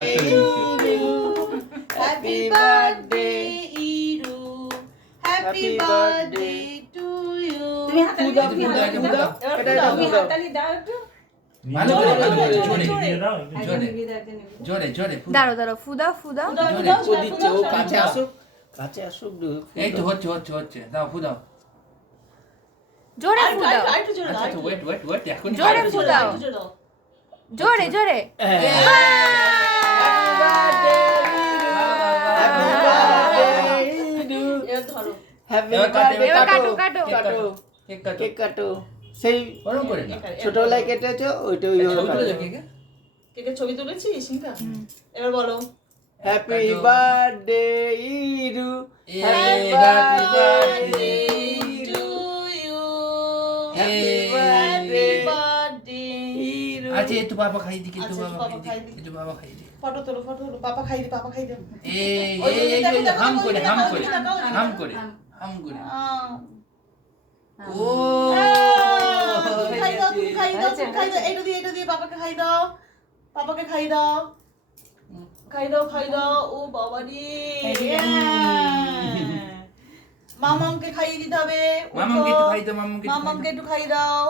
Iru. Happy birthday, Iru. Happy birthday to you. তুমি হাততালি দাও, তুমি হাততালি দাও। তুমি হাততালি দাও একটু। ভালো করে ভালো করে জোরে জোরে। জোরে জোরে দাঁড়ো দাঁড়ো ফুদাও ফুদাও ফুদাও, ও দিচ্ছে ও কাছে আসুক এই তো হচ্ছে দাও ফুদাও জোরে ফুদাও আরেকটু জোরে দাও, আচ্ছা তো ওয়েট এখন জোরে ফুদাও আরেকটু জোরে দাও। জোরে জোরে এবার ধরো। এবার কাটো কাটো কেক কাটো কেক কাটো সেই ওরকম করে না ছোটবেলায় কেটেছো ওইটা ওইভাবে ছবি তুলে কাটো। দাও কেকে কেকের ছবি তুলেছিস সিংকা? এবার বলো happy birthday Iru Happy birthday to you. Happy Happy birthday. Iru আচ্ছা একটু বাবা খাই দি একটু আচ্ছা, বাবা বাবা খাই খাই দি। দি একটু বাবা খাই দি ফটো তোলো পাপা খাই দে এই ওই যে এই দেখো, এই দেখো, হাম ওই করে যে হাম দেখো, করে ওই যে দেখো, ওই যে হাম দেখো। করে হাম করে ও তুমি খাই দাও এইটা দিয়ে পাপাকে খাই দাও খাই দাও ও বাবা রে মামামকে খাইয়ে দিতে হবে মামাকে একটু খাই দাও মামাকে মামামকে একটু খাই দাও